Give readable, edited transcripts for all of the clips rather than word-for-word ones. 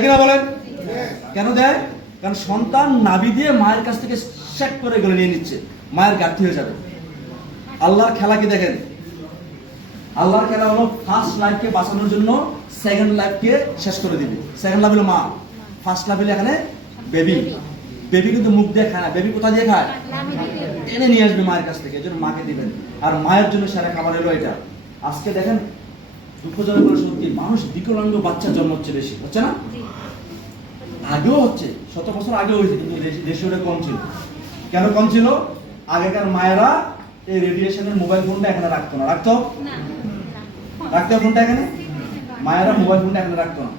কিনা বলেন? কেন দেয়? কারণ সন্তান নাভি দিয়ে মায়ের কাছ থেকে শেক করে গেলে নিয়ে নিচ্ছে, মায়ের গাঁথি হয়ে যাবে। আল্লাহর খেলা কি দেখেন? আল্লাহর খেলা হলো ফার্স্ট লাইফকে বাঁচানোর জন্য সেকেন্ড লাইফকে শেষ করে দিবে। সেকেন্ড লাইফ হলো মা, ফার্স্ট লাইফ হলো এখানে বেবি। বেবি কিন্তু মুখ দিয়ে খায় না, বেবি কোথা দিয়ে খায়? টেনে নিয়ে আসবে মায়ের কাছ থেকে, এই জন্য মাকে দিবেন। আর মায়ের জন্য সেরা খাবার হলো এটা। আজকে দেখেন দুঃখজনক করে সত্যি, মানুষ বিকলাঙ্গ বাচ্চা জন্ম হচ্ছে বেশি, হচ্ছে না? আগেও হচ্ছে, 100 বছর আগেও হয়েছে, কিন্তু রেশিওটা কম ছিল। কেন কম ছিল? আগেকার মায়েরা এই রেডিয়েশনের মোবাইল ফোনটা এখানে রাখতো না। রাখতো ফোনটা এখানে? মায়েরা মোবাইল ফোনটা এখানে রাখতো না।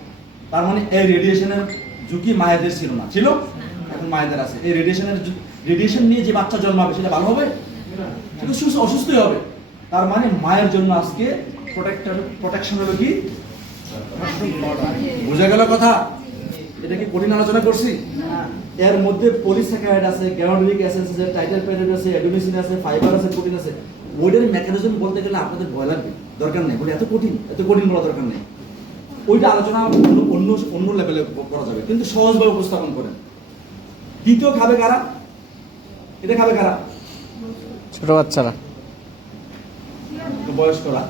তার মানে এই রেডিয়েশনের ঝুঁকি মায়েদের ছিল না, ছিল? এখন মায়েদের আছে। এই রেডিয়েশন নিয়ে যে বাচ্চা জন্মাবে সেটা ভালো হবে? সেটা অসুস্থই হবে। তার মানে মায়ের জন্য আজকে প্রোটেকশন হলো কি? বুঝা গেল কথা? এটা কি কঠিন আলোচনা করছি? এর মধ্যে পলিস্যাকারাইড আছে, গ্যানোডিক অ্যাসিড আছে, টাইটারপেনেট আছে, অ্যাডোনিসিন আছে, ফাইবার আছে, প্রোটিন আছে। ওইটার মেকানিজম বলতে গেলে আপনাদের ভয় লাগবে, দরকার নেই। বলে এত কঠিন বলা দরকার নেই। ওইটা আলোচনা অন্য লেভেলে করা যাবে, কিন্তু সহজভাবে উপস্থাপন করেন। দ্বিতীয় খাবে কারা? এটা খাবে কারা? ছোট বাচ্চারা, বয়স্করা।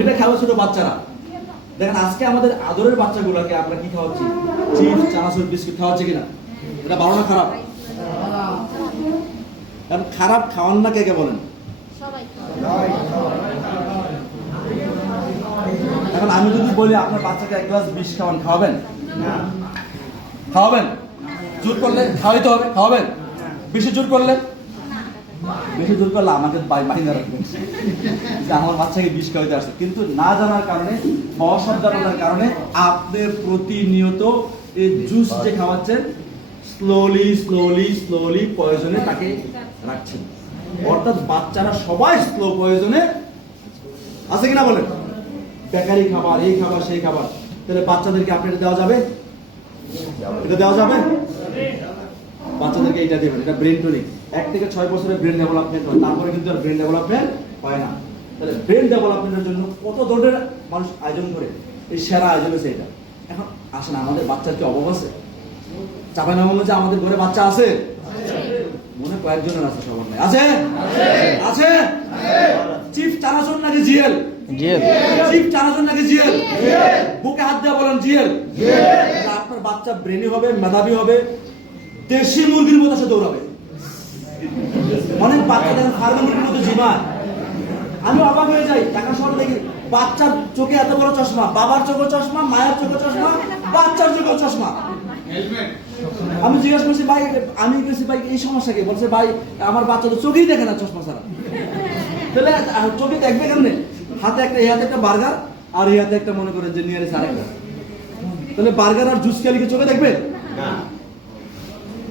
এটা খাবে ছোট বাচ্চারা। দেখেন আজকে আমাদের আদরের বাচ্চাগুলোকে আমরা কি খাওয়াচ্ছি? চিপস, চানাচুর, বিস্কুট খাওয়াচ্ছি কিনা? এটা ভালো না খারাপ? কারণ খারাপ খাওয়ান না কে কে বলেন? এখন আমি যদি বলি আপনার বাচ্চাকে 1 গ্লাস বিষ খাওয়ান, খাওয়াবেন? খাওয়াবেন? জোর করলে খাওয়াইতে হবে, খাওয়াবেন? বেশি জোর করলে আমাকে বাইরে রাখবেন যে আমার বাচ্চাকে বিষ খাওয়াইতে আসছে। কিন্তু না জানার কারণে, অসাবধানতার কারণে আপনি প্রতিনিয়ত এই জুস যে খাওয়াচ্ছেন, স্লোলি পয়জনে তাকে রাখছেন। অর্থাৎ বাচ্চারা সবাই স্লো পয়জনে আছে কিনা বলেন? বেকারি খাবার, এই খাবার, সেই খাবার। তাহলে বাচ্চাদেরকে আপনি এটা দেওয়া যাবে? এটা দেওয়া যাবে? বাচ্চাদেরকে এটা দেবেন, এটা ব্রেন টনিক। 1 থেকে 6 বছরের ব্রেন ডেভেলপমেন্ট হয়, তারপরে কিন্তু আর ব্রেন ডেভেলপমেন্ট হয় না। তাহলে ব্রেন ডেভেলপমেন্টের জন্য কত ধরনের মানুষ আয়োজন করে, এই সেরা আয়োজন হয়েছে এটা। এখন আসেন, আমাদের বাচ্চার কি অভাব আছে? চাপাই না বললো যে আমাদের ঘরে বাচ্চা আছে, মনে কয়েকজনের আছে, সবার নাই। আছে? আছে? চিফ চানাচুর নাকি জিএল? চিফ চানাচুর নাকি জিএল? বুকে হাত দিয়ে বলেন জিএল। আপনার বাচ্চা ব্রেনি হবে, মেধাবী হবে, দেশি মুরগির মতো সে দৌড়াবে। অনেক বাচ্চা দেখেন ফার্মের মুরগির মতো জিমায়। আমি অবাক হয়ে যাই, ঢাকা শহরে দেখি বাচ্চার চোখে এত বড় চশমা, বাবার চোখে চশমা, মায়ের চোখে চশমা, বাচ্চার চোখে চশমা। আমি জিজ্ঞাসা করছি ভাই, এই সমস্যা কি? বলছে ভাই আমার বাচ্চা তো চোখেই দেখে না চশমা ছাড়া। তাহলে চোখে দেখবে কেমনে? হাতে একটা বার্গার, আর এই হাতে একটা মনে করেন যে নিয়ে এসে আরেকটা। তাহলে বার্গার আর জুস খেলে কি চোখে দেখবে?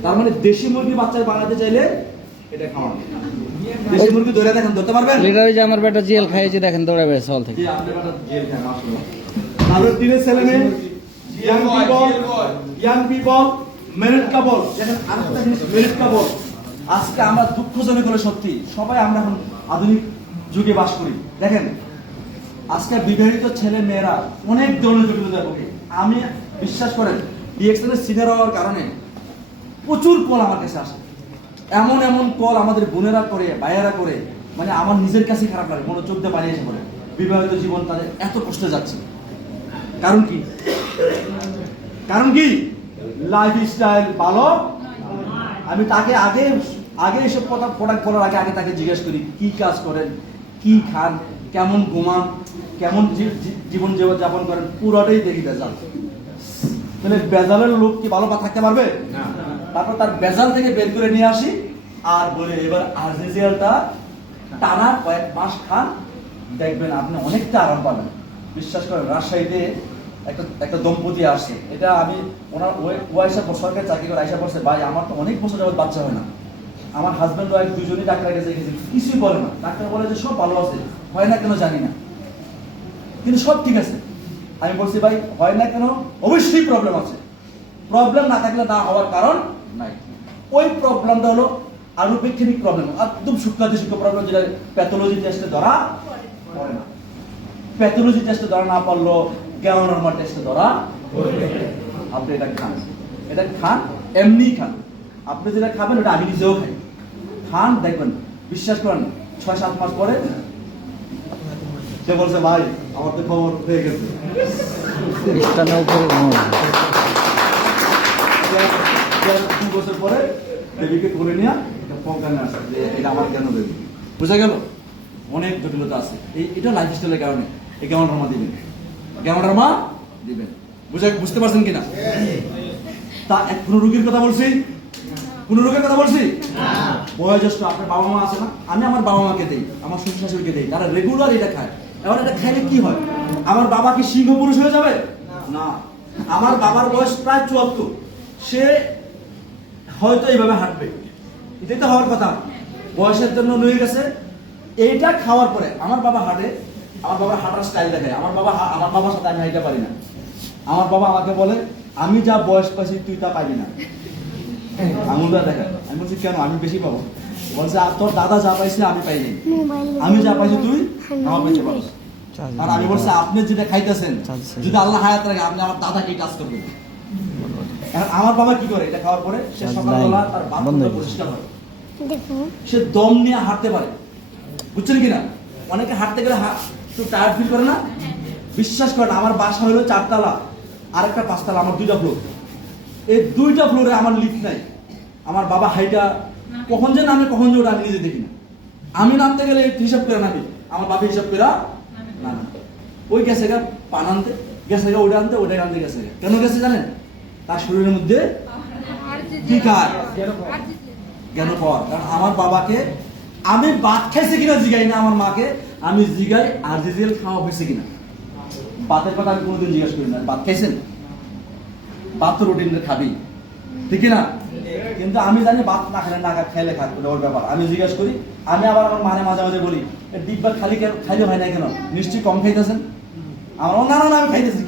তার মানে দেশি মুরগি বাচ্চায় বানাতে চাইলে এটা খাওয়ান। দেশি মুরগি ধরে দেখেন, ধরতে পারবেন? লিটার ওই যে আমার বেটা জিএল খাইছে, দেখেন দৌড়াবে সল থেকে। আপনি বেটা জেল খায়, মাশাআল্লাহ। আমাদের দিনের ছেলে মেয়ে, ইয়াং পিপল, মেরিট কাপল। দেখেন আরেকটা জিনিস, মেরিট কাপল। আজকে আমরা দুঃখজনক হলে সত্যি, সবাই আমরা এখন আধুনিক যুগে বাস করি। দেখেন আজকে বিবাহিত ছেলে মেয়েরা অনেক ধরনের জটিলতায় ভোগে। আমি বিশ্বাস করেন, ডিএক্সএনের সিনিয়র হওয়ার কারণে প্রচুর কল আমার কাছে আসে। এমন কল আমাদের বোনেরা করে, ভাইয়েরা করে, মানে আমার নিজের কাছে খারাপ লাগে, মনে চোখ দিয়ে পানি এসে পড়ে। বিবাহিত জীবন তাদের এত কষ্টে যাচ্ছে। কারণ কি? লাইফস্টাইল ভালো। আমি তাকে আগে এসব কথা প্রোডাক্ট বলার আগে তাকে জিজ্ঞেস করি কি কাজ করেন, কি খান, কেমন ঘুমান, কেমন জীবন যাপন করেন, পুরোটাই দেখি ভেজাল। তাহলে বেজালের লোক কি ভালো থাকতে পারবে? তারপর তার বেজাল থেকে বের করে নিয়ে আসি আর বলে এবার আরজিজিএলটা টানা কয়েক মাস খান, দেখবেন আপনি অনেকটা আরাম পাবেন। বিশ্বাস করেন, রাজশাহীতে একটা দম্পতি আসছে, এটা আমি ওনার ওয়াইসা সরকারি চাকরি করে আইসা পড়ছে, ভাই আমার তো অনেক বছর যাবত বাচ্চা হয় না, আমার হাজব্যান্ড ওয়াইফ দুজনই ডাক্তারের কাছে গেছে, কিছুই বলে না। ডাক্তার বলে যে সব ভালো আছে, হয় না কেন জানি না, কিন্তু সব ঠিক আছে। আমি বলছি ভাই হয় না কেন, অবশ্যই প্রবলেম আছে। প্রবলেম না থাকলে না হওয়ার কারণ নাই। ওই প্রবলেমটা হলো আনুপেক্ষিক প্রবলেম, একদম সূক্ষ্ম প্রবলেম, যেটা প্যাথোলজি টেস্টে ধরা পড়ে না। প্যাথোলজি টেস্টে ধরা না পারলো, গ্যানোনর্মাল টেস্টে ধরা আপনি এটা খান, এটা খান, এমনি খান। আপনি যেটা খাবেন ওটা আমি নিজেও খাই। খান, দেখবেন, বিশ্বাস করেন 6-7 মাস পরে সে বলছে ভাই আমার তো খবর হয়ে গেছে। স্টানের উপরে ঘুমাবো। 2 বছর পরে বেবিকে তুলে নিয়ে পঙ্কানে আসে যে এটা আমার কেন বেবি। বুঝা গেল? অনেক জটিলতা আছে এটা লাইফস্টাইলের কারণে। এই গ্যামাডারমা দিবেন, গ্যামাডারমা দিবেন। বুঝতে পারছেন কিনা? তা কোনো রোগীর কথা বলছি? কোনো রোগের কথা বলছি? বয়োজ্যেষ্ঠ আপনার বাবা মা আছে না? আমি আমার বাবা মাকে দেই, আমার শ্বশুর শাশুড়িকে দেই, তারা রেগুলার এটা খায়। এবার এটা খাইলে কি হয়? আমার বাবা কি সিংহ পুরুষ হয়ে যাবে? না। আমার বাবার বয়স প্রায় 74, সে হয়তো এইভাবে হাঁটবে, এটাই তো হওয়ার কথা। বয়সের জন্য নুয়ে গেছে। এইটা খাওয়ার পরে আমার বাবা হাঁটে, আমার বাবার হাঁটার স্টাইল দেখে। আমার বাবার সাথে আমি হাঁটতে পারি না। আমার বাবা আমাকে বলে আমি যা বয়স পাইছি তুই তা পাবি না। আঙুলটা দেখায়। আমি বলছি কেন, আমি বেশি পাবো? বলছে তোর দাদা যা পাইছে আমি পাইনি, আমি যা পাইছি তুই আমার বেশি পাবো। আর আমি বলছি আপনি যেটা খাইতেছেন যদি আল্লাহ হায়াত রাখে আপনি আমার দাদাকে টাচ করবেন। এখন আমার বাবা কি করে এটা খাওয়ার পরে? সে সকালবেলা তার বাথরুমটা পরিষ্কার হয়, সে দম নিয়ে হাঁটতে পারে। বুঝছেন কিনা? অনেকে হাঁটতে গেলে একটু টায়ার্ড ফিল করে না? বিশ্বাস করেন আমার বাসা হলো 4 তলা, আর একটা 5 তলা, আমার 2টা ফ্লোর। এই 2টা ফ্লোরে আমার লিফট নাই। আমার বাবা হাইটা কখন যে নামে কখন যে ওটা আমি নিজে দেখি না। আমি নামতে গেলে হিসাব করে নামি, আমার বাবা হিসাব করে না। ওই গেছে গা পান আনতে, গেছে গা ওটা আনতে, ওটাই আনতে গেছে গা। কেন গেছে জানেন? তার শরীরের মধ্যে কি খায়? জ্ঞান পাওয়ার। কারণ আমার বাবাকে আমি ভাত খাইছে কিনা জিগাই না, আমার মাকে আমি জিগাই আরজিজিএল খাওয়া হয়েছে কিনা। ভাতের কথা আমি কোনোদিন জিজ্ঞাসা করি না, ভাত খাইছেন? ভাত তো রুটিন খাবি, ঠিক না? কিন্তু আমি জানি ভাত না খেলে না খাইলে খাক, ওর ব্যাপার। আমি জিজ্ঞাসা করি। আমি আবার আমার মানে মাঝে মাঝে বলি ডিব্বা খালি খাইলে হয় না কেন, নিশ্চয়ই কম খাইতেছেন? আমার না না আমি খাইতেছি।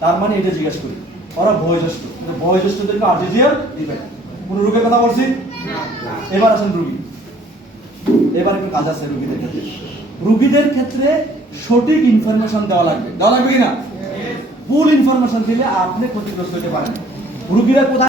তার মানে এটা জিজ্ঞাসা করি। ওরা বয়োজ্যেষ্ঠ, বয়োজ্যেষ্ঠদেরকে আরজিজিএল দিবেন। কোন রোগের কথা বলছি? এবার আসেন রুগী। এবার একটু কাজ আছে রুগীদের ক্ষেত্রে। রুগীদের ক্ষেত্রে সঠিক ইনফরমেশন দেওয়া লাগবে কিনা? ভুল ইনফরমেশন দিলে আপনি ক্ষতিগ্রস্ত হতে পারেন। রুগীরা কোথায়